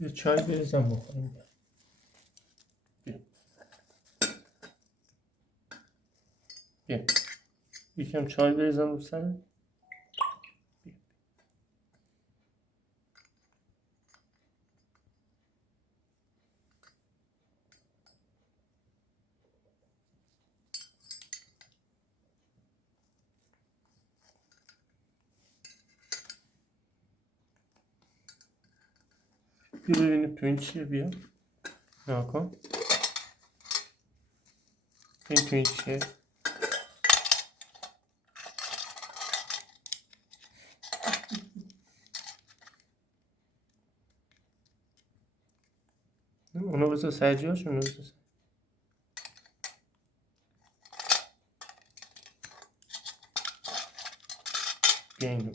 یه چای بریزم بخوریم. بیا یکم چای بریزم رو سرت. بیا ببینیم تو این چیه. بیا نکن. این تو این چیه. اونو بذار سرجاش. اونو بذار سر. بیا اینو.